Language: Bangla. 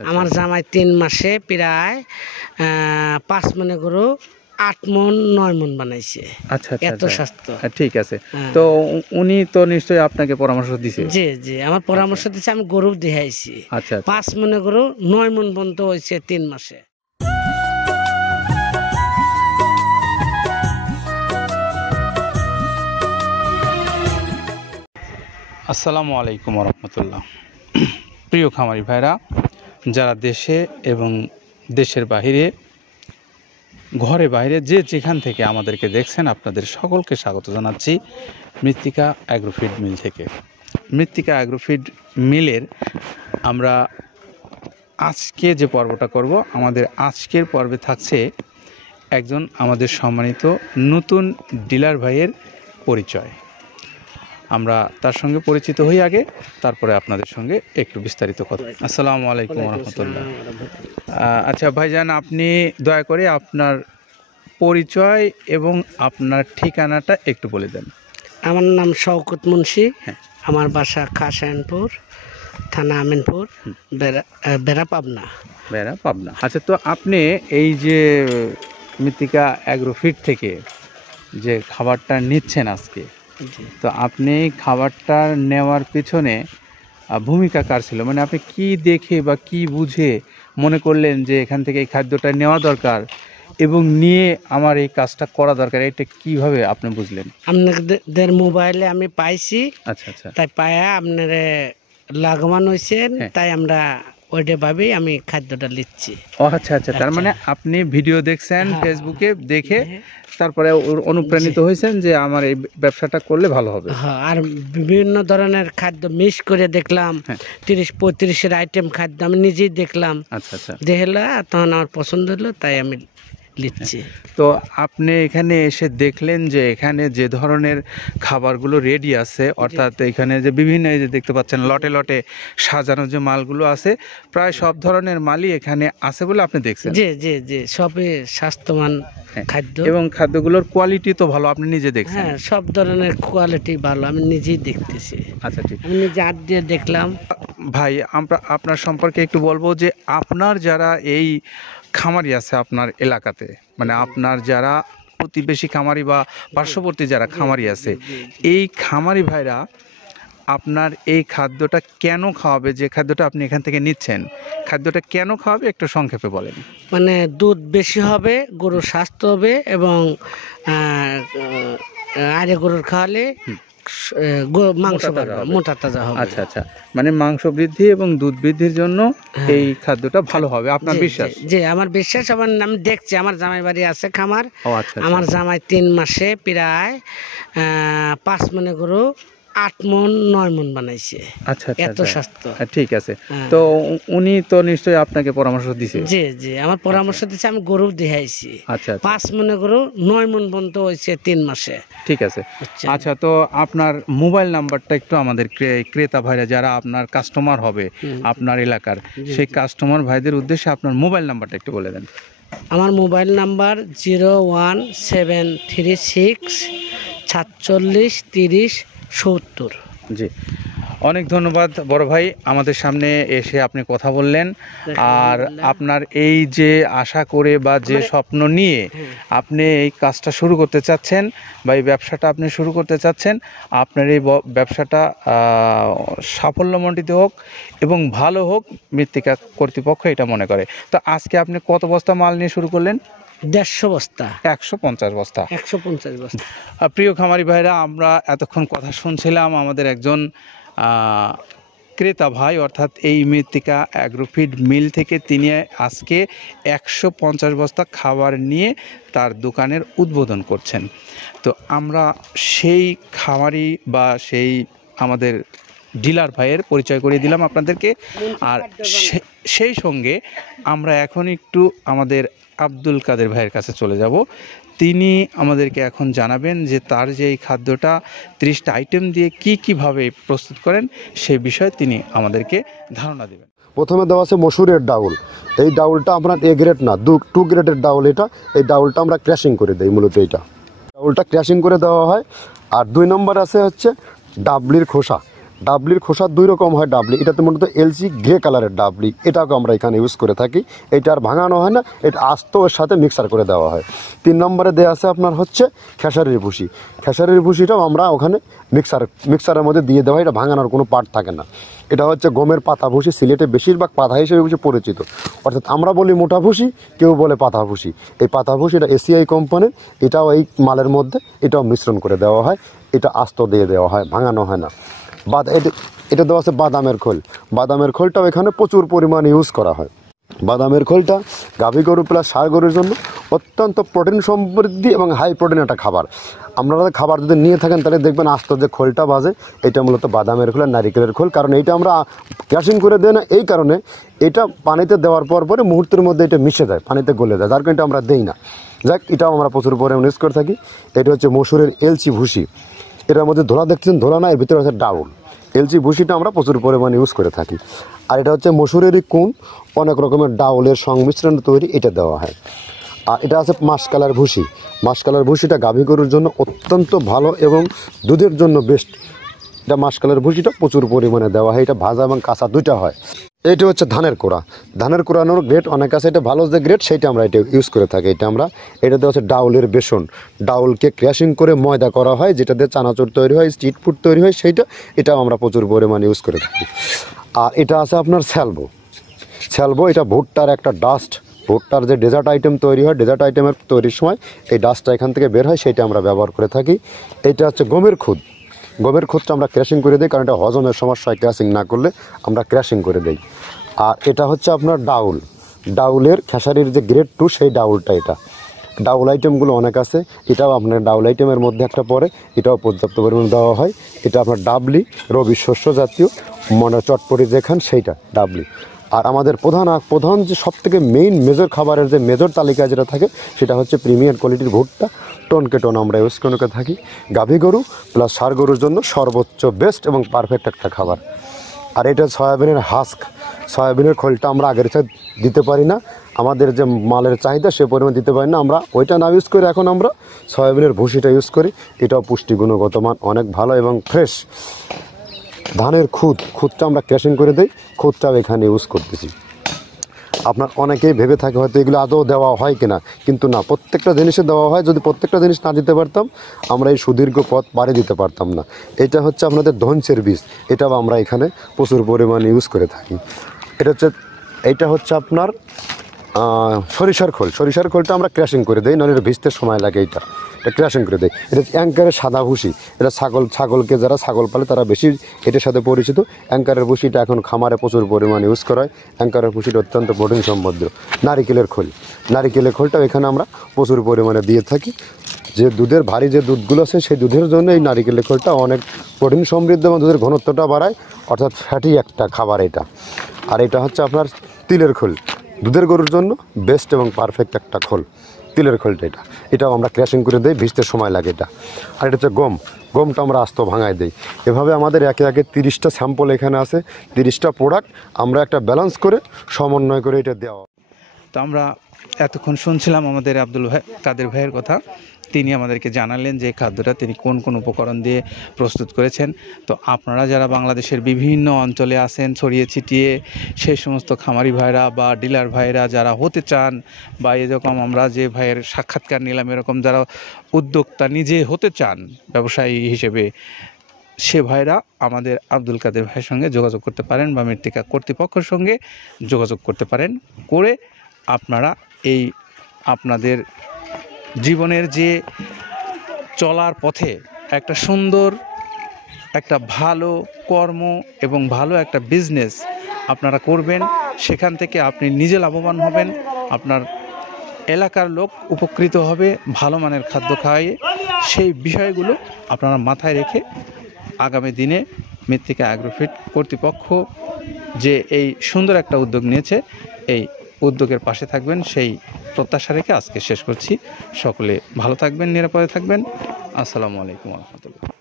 আমার জামাই 3 মাসে প্রায় 5 মনে করো 8 মন 9 মন বানাইছে। আচ্ছা আচ্ছা, এত স্বাস্থ্য। ঠিক আছে। তো উনি তো নিশ্চয়ই আপনাকে পরামর্শ দিছে? জি জি, আমার পরামর্শ দিচ্ছে, আমি গরু দেখাইছি। আচ্ছা, 5 মনে করো 9 মন পর্যন্ত হয়েছে 3 মাসে। আসসালামু আলাইকুম রহমতুল্লাহ। প্রিয় খামারি ভাইরা, যারা দেশে এবং দেশের বাহিরে, ঘরে বাইরে যে যেখান থেকে আমাদেরকে দেখছেন, আপনাদের সকলকে স্বাগত জানাচ্ছি মৃত্তিকা অ্যাগ্রোফিড মিল থেকে। মৃত্তিকা অ্যাগ্রোফিড মিলের আমরা আজকে যে পর্বটা করব, আমাদের আজকের পর্বে থাকছে একজন আমাদের সম্মানিত নতুন ডিলার ভাইয়ের পরিচয়। আমরা তার সঙ্গে পরিচিত হই আগে, তারপরে আপনাদের সঙ্গে একটু বিস্তারিত কথা। আসসালামু আলাইকুম রহমতুল্লাহ। আচ্ছা ভাইজান, আপনি দয়া করে আপনার পরিচয় এবং আপনার ঠিকানাটা একটু বলে দেন। আমার নাম শওকত মুন্সি, আমার বাসা খাসায়নপুর, থানা আমিনপুর, বেড়া পাবনা। বেড়া পাবনা। আচ্ছা, তো আপনি এই যে মৃত্তিকা অ্যাগ্রোফিড থেকে যে খাবারটা নিচ্ছেন আজকে, তো আপনি খাবারটা নেওয়ার পিছনে ভূমিকা কার ছিল? মানে আপনি কি দেখে বা কি বুঝে মনে করলেন যে এখান থেকে এই খাদ্যটা নেওয়া দরকার এবং নিয়ে আমার এই কাজটা করা দরকার, এটা কিভাবে আপনি বুঝলেন? আপনাদের মোবাইলে আমি পাইছি। আচ্ছা আচ্ছা, তাই পায়া আপনারা লাগমান হয়েছেন, তাই আমরা ওইটা ভাবেই আমি খাদ্যটা নিচ্ছি। ও আচ্ছা আচ্ছা, তার মানে আপনি ভিডিও দেখছেন ফেসবুকে, দেখে তারপরে অনুপ্রাণিত হয়েছেন যে আমার এই ব্যবসাটা করলে ভালো হবে। হ্যাঁ, আর বিভিন্ন ধরনের খাদ্য মিক্স করে দেখলাম, 30-35 আইটেম খাদ্য আমি নিজেই দেখলাম। আচ্ছা আচ্ছা, দেখলা তখন আমার পছন্দ হলো, তাই আমি নিচ্ছি। তো আপনি এখানে এসে দেখলেন যে এখানে যে ধরনের খাবারগুলো রেডি আছে, অর্থাৎ এখানে যে বিভিন্ন, এই যে দেখতে পাচ্ছেন লটে লটে সাজানো যে মালগুলো আছে, প্রায় সব ধরনের মালই এখানে আছে বলে আপনি দেখছেন? জি জি জি, সবই স্বাস্থ্যবান খাদ্য এবং খাদ্যগুলোর কোয়ালিটি তো ভালো, আপনি নিজে দেখছেন? হ্যাঁ, সব ধরনের কোয়ালিটি ভালো, আমি নিজেই দেখতেছি। আচ্ছা ঠিক, আমি নিজে হাত দিয়ে দেখলাম। ভাই, আমরা আপনার সম্পর্কে একটু বলবো যে আপনার যারা এই খামারি আছে আপনার এলাকাতে, মানে আপনার যারা প্রতিবেশী খামারি বা পার্শ্ববর্তী যারা খামারি আছে, এই খামারি ভাইরা আপনার এই খাদ্যটা কেন খাওয়াবে? যে খাদ্যটা আপনি এখান থেকে নিচ্ছেন, খাদ্যটা কেন খাওয়াবে একটু সংক্ষেপে বলেন। মানে দুধ বেশি হবে, গরুর স্বাস্থ্য হবে, এবং আরে গরুর খাওয়ালে মাংস মোটা তাজা হবে। আচ্ছা আচ্ছা, মানে মাংস বৃদ্ধি এবং দুধ বৃদ্ধির জন্য এই খাদ্যটা ভালো হবে, আপনার বিশ্বাস? জি, আমার বিশ্বাস। আমার আমি দেখছি, আমার জামাই বাড়ি আছে খামার। আচ্ছা, আমার জামাই 3 মাসে প্রায় 5 মনে করো 8 মন 9 মন বানাইছে। আচ্ছা আচ্ছা, এত স্বাস্থ্য। ঠিক আছে। তো উনি তো নিশ্চয়ই আপনাকে পরামর্শ দিছে? জি জি, আমার পরামর্শ দিচ্ছে, আমি গরু দেখাইছি। আচ্ছা, 5 মনে করো 9 মন পর্যন্ত হয়েছে 3 মাসে। ঠিক আছে। আচ্ছা, তো আপনার মোবাইল নাম্বারটা একটু আমাদের ক্রেতা ভাইরা যারা আপনার কাস্টমার হবে আপনার এলাকার, সেই কাস্টমার ভাইদের উদ্দেশ্যে আপনার মোবাইল নাম্বারটা একটু বলে দেন। আমার মোবাইল নাম্বার 01736 47 30 70। জি, অনেক ধন্যবাদ বড় ভাই, আমাদের সামনে এসে আপনি কথা বললেন। আর আপনার এই যে আশা করে বা যে স্বপ্ন নিয়ে আপনি এই কাজটা শুরু করতে চাচ্ছেন বা এই ব্যবসাটা আপনি শুরু করতে চাচ্ছেন, আপনার এই ব্যবসাটা সাফল্যমণ্ডিত হোক এবং ভালো হোক, মৃত্তিকা কর্তৃপক্ষ এটা মনে করে। তো আজকে আপনি কত বস্তা মাল নিয়ে শুরু করলেন? 150 বস্তা। 150 বস্তা। 150 বস্তা। প্রিয় খামারি ভাইরা, আমরা এতক্ষণ কথা শুনছিলাম আমাদের একজন ক্রেতা ভাই, অর্থাৎ এই মৃত্তিকা অ্যাগ্রোফিড মিল থেকে তিনি আজকে 150 বস্তা খাবার নিয়ে তার দোকানের উদ্বোধন করছেন। তো আমরা সেই খামারি বা সেই আমাদের ডিলার ভাইয়ের পরিচয় করিয়ে দিলাম আপনাদেরকে। আর সেই সঙ্গে আমরা এখন একটু আমাদের আব্দুল কাদের ভাইয়ের কাছে চলে যাব। তিনি আমাদেরকে এখন জানাবেন যে তার যে এই খাদ্যটা 30টা আইটেম দিয়ে কীভাবে প্রস্তুত করেন সেই বিষয়ে তিনি আমাদেরকে ধারণা দেবেন। প্রথমে দেওয়া আছে মসুরের ডাউল। এই ডাউলটা আপনার এ গ্রেড না, 2 গ্রেডের ডাউল এটা। এই ডাউলটা আমরা ক্র্যাশিং করে দিই, মূলত এইটা ডাউলটা ক্র্যাশিং করে দেওয়া হয়। আর 2 নম্বর আছে হচ্ছে ডাবলির খোসা। ডাবলির খোসা 2 রকম হয় ডাবলি, এটাতে মূলত এলচি গ্রে কালারের ডাবলি, এটাকে আমরা এখানে ইউজ করে থাকি। এটা আর ভাঙানো হয় না, এটা আস্ত ওর সাথে মিক্সার করে দেওয়া হয়। 3 নম্বরে দেওয়া আছে আপনার হচ্ছে খেসারির ভুসি। খেসারির ভুসিটাও আমরা ওখানে মিক্সারের মধ্যে দিয়ে দেওয়া হয়, এটা ভাঙানোর কোনো পার্ট থাকে না। এটা হচ্ছে গমের পাতা ভুসি, সিলেটে বেশিরভাগ পাতা হিসেবে পরিচিত, অর্থাৎ আমরা বলি মোটা ভুসি, কেউ বলে পাতা ভুসি। এই পাতা ভুসি এটা এসিআই কোম্পানির, এটাও এই মালের মধ্যে এটাও মিশ্রণ করে দেওয়া হয়, এটা আস্ত দিয়ে দেওয়া হয়, ভাঙানো হয় না। এটা দেওয়া আছে বাদামের খোল। বাদামের খোলটাও এখানে প্রচুর পরিমাণে ইউজ করা হয়। বাদামের খোলটা গাভী গরু প্লাস ষাঁড় গরুর জন্য অত্যন্ত প্রোটিন সমৃদ্ধি এবং হাই প্রোটিন একটা খাবার। আপনারা খাবার যদি নিয়ে থাকেন তাহলে দেখবেন আস্ত যে খোলটা বাজে, এটা মূলত বাদামের খোল আর নারিকেলের খোল। কারণ এইটা আমরা ক্রাশিং করে দেয় না, এই কারণে এটা পানিতে দেওয়ার পরে মুহূর্তের মধ্যে এটা মিশে যায়, পানিতে গলে যায়, যার কারণে এটা আমরা দেই না। যাক, এটাও আমরা প্রচুর পরিমাণে ইউজ করে থাকি। এটা হচ্ছে মসুরের এলচি ভুসি, এটার মধ্যে ধোলা দেখছেন, ধোলা না, এর ভিতরে হচ্ছে ডাউল। এলচি ভুসিটা আমরা প্রচুর পরিমাণে ইউজ করে থাকি। আর এটা হচ্ছে মসুরেরই কুন, অনেক রকমের ডাউলের সংমিশ্রণ তৈরি, এটা দেওয়া হয়। আর এটা আছে মাসকালার ভুসি। মাসকালার ভুসিটা গাভী গরুর জন্য অত্যন্ত ভালো এবং দুধের জন্য বেস্ট। এটা মাসকালার ভুসিটা প্রচুর পরিমাণে দেওয়া হয়, এটা ভাজা এবং কাঁচা দুইটা হয়। এটা হচ্ছে ধানের কোড়া। ধানের কোড়ানোর গ্রেড অনেক আছে, এটা ভালো যে গ্রেড সেইটা আমরা এটা ইউজ করে থাকি। এটা দেওয়া হচ্ছে ডাউলের বেসন। ডাউলকে ক্র্যাশিং করে ময়দা করা হয়, যেটা দিয়ে চানাচুর তৈরি হয়, স্ট্রিট ফুড তৈরি হয়, এটাও আমরা প্রচুর পরিমাণে ইউজ করে থাকি। আর এটা আছে আপনার স্যালবো। এটা ভুট্টার একটা ডাস্ট, ভুট্টার যে ডেজার্ট আইটেম তৈরি হয়, ডেজার্ট আইটেমের তৈরির সময় এই ডাস্টটা এখান থেকে বের হয়, সেইটা আমরা ব্যবহার করে থাকি। এটা হচ্ছে গমের খুদ। গমের খুদটা আমরা ক্র্যাশিং করে দিই, কারণ এটা হজমের সমস্যা হয়, ক্র্যাশিং না করলে আমরা ক্র্যাশিং করে দিই। আর এটা হচ্ছে আপনার ডাউলের খেসারির যে গ্রেড 2 সেই ডাউলটা। এটা ডাউল আইটেমগুলো অনেক আছে, এটাও আপনার ডাউল আইটেমের মধ্যে একটা পড়ে, এটাও পর্যাপ্ত পরিমাণে দেওয়া হয়। এটা আপনার ডাবলি, রবি শস্য জাতীয় চটপটি যেখান সেইটা ডাবলি। আর আমাদের প্রধান যে সবথেকে মেজর খাবারের যে মেজর তালিকায় যেটা থাকে সেটা হচ্ছে প্রিমিয়ার কোয়ালিটির ভুট্টা, টনকে টন আমরা ইউজ করে থাকি। গাভী গরু প্লাস ষাঁড় গরুর জন্য সর্বোচ্চ বেস্ট এবং পারফেক্ট একটা খাবার। আর এটা সয়াবিনের হাস্ক, সয়াবিনের খোলটা আমরা আগের সাথে দিতে পারি না, আমাদের যে মালের চাহিদা সে পরিমাণ দিতে পারি না, আমরা ওইটা না ইউজ করি, এখন আমরা সয়াবিনের ভুসিটা ইউজ করি। এটাও পুষ্টিগুণগত মান অনেক ভালো এবং ফ্রেশ। ধানের খুদটা আমরা ক্র্যাশিং করে দিই, খুদটাও এখানে ইউজ করতেছি। আপনার অনেকেই ভেবে থাকে হয়তো এগুলো আদৌ দেওয়া হয় কিনা, কিন্তু না, প্রত্যেকটা জিনিসে দেওয়া হয়। যদি প্রত্যেকটা জিনিস না দিতে পারতাম আমরা এই সুদীর্ঘ পথ পাড়ি দিতে পারতাম না। এটা হচ্ছে আপনাদের ধনসের বীজ, এটাও আমরা এখানে প্রচুর পরিমাণে ইউজ করে থাকি। এটা হচ্ছে আপনার সরিষার খোলটা আমরা ক্র্যাশিং করে দিই, নাহলে এটা ভিজতে সময় লাগে। এটা ক্র্যাশিং করে দেয়। এটা অ্যাঙ্কারের সাদা ভুসি, এটা ছাগলকে যারা ছাগল পালে তারা বেশি এটার সাথে পরিচিত। অ্যাঙ্কারের ভুসিটা এখন খামারে প্রচুর পরিমাণে ইউজ করা হয়। অ্যাঙ্কারের ভুসিটা অত্যন্ত প্রোটিন সমৃদ্ধ। নারিকেলের খোলটাও এখানে আমরা প্রচুর পরিমাণে দিয়ে থাকি। যে দুধের ভারী যে দুধগুলো আছে সেই দুধের জন্য এই নারিকেলের খোলটা অনেক প্রোটিন সমৃদ্ধ এবং দুধের ঘনত্বটা বাড়ায়, অর্থাৎ ফ্যাটি একটা খাবার এটা। আর এটা হচ্ছে আপনার তিলের খোল, দুধের গরুর জন্য বেস্ট এবং পারফেক্ট একটা খোল, তিলের খোলটা। এটাও আমরা ক্র্যাশিং করে দিই, ভিজতে সময় লাগে এটা। আর এটা হচ্ছে গমটা আমরা আস্ত ভাঙায় দিই। এভাবে আমাদের একে 30টা স্যাম্পল এখানে আছে, 30টা প্রোডাক্ট আমরা একটা ব্যালেন্স করে সমন্বয় করে এটা দেওয়া। তো আমরা এতক্ষণ শুনছিলাম আমাদের আব্দুল কাদের ভাইয়ের কথা। তিনি আমাদেরকে জানালেন যে খাদ্যটা তিনি কোন কোন উপকরণ দিয়ে প্রস্তুত করেছেন। তো আপনারা যারা বাংলাদেশের বিভিন্ন অঞ্চলে আছেন ছড়িয়ে ছিটিয়ে, সেই সমস্ত খামারি ভাইরা বা ডিলার ভাইরা যারা হতে চান, বা এরকম আমরা যে ভাইয়ের সাক্ষাৎকার নিলাম এরকম যারা উদ্যোক্তা নিজে হতে চান ব্যবসায়ী হিসেবে, সে ভাইরা আমাদের আব্দুল কাদের ভাইয়ের সঙ্গে যোগাযোগ করতে পারেন বা মৃত্তিকা কর্তৃপক্ষের সঙ্গে যোগাযোগ করতে পারেন। করে আপনারা এই আপনাদের জীবনের যে চলার পথে একটা সুন্দর একটা ভালো কর্ম এবং ভালো একটা বিজনেস আপনারা করবেন। সেখান থেকে আপনি নিজে লাভবান হবেন, আপনার এলাকার লোক উপকৃত হবে ভালো মানের খাদ্য খাইয়ে। সেই বিষয়গুলো আপনারা মাথায় রেখে আগামী দিনে মৃত্তিকা অ্যাগ্রোফিট কর্তৃপক্ষ যে এই সুন্দর একটা উদ্যোগ নিয়েছে, এই উদ্যোগের পাশে থাকবেন, সেই প্রত্যাশা রেখে আজকে শেষ করছি। সকলে ভালো থাকবেন, নিরাপদে থাকবেন। আসসালামু আলাইকুম ওয়া রাহমাতুল্লাহ।